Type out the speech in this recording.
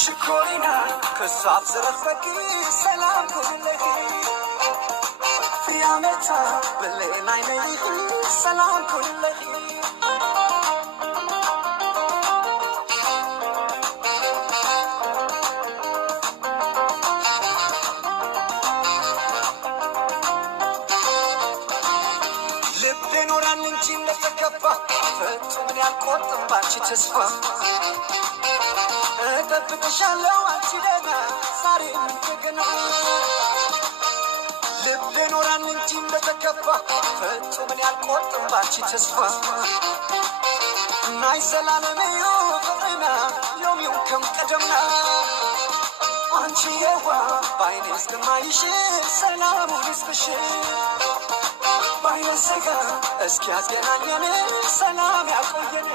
ሽኮሪና ከሳብ ዘረፈቂ ሰላም ኩልለኪ ያመታ በለናይ ነይ ሰላም ኩልለኪ ልቤኖራን እንጂ እንደተከፋ ፍጹም ያልቆርጥም ባንቺ ተስፋ እጠብቅሻለሁ አንቺ ደህና ዛሬም እንደገና ልቤኖራን እንጂ እንደተከፋ ፍጹም ያልቆርጥም ባንቺ ተስፋ ናይ ዘላለምዩ ፍቅርና ዮምዩ ከም ቀደምና አንቺ የዋ ባይኔ እስከማይሽ ሰላሙን ይስጥሽ ባይነ ስጋ እስኪ ያገናኘን ሰላም ያቆየን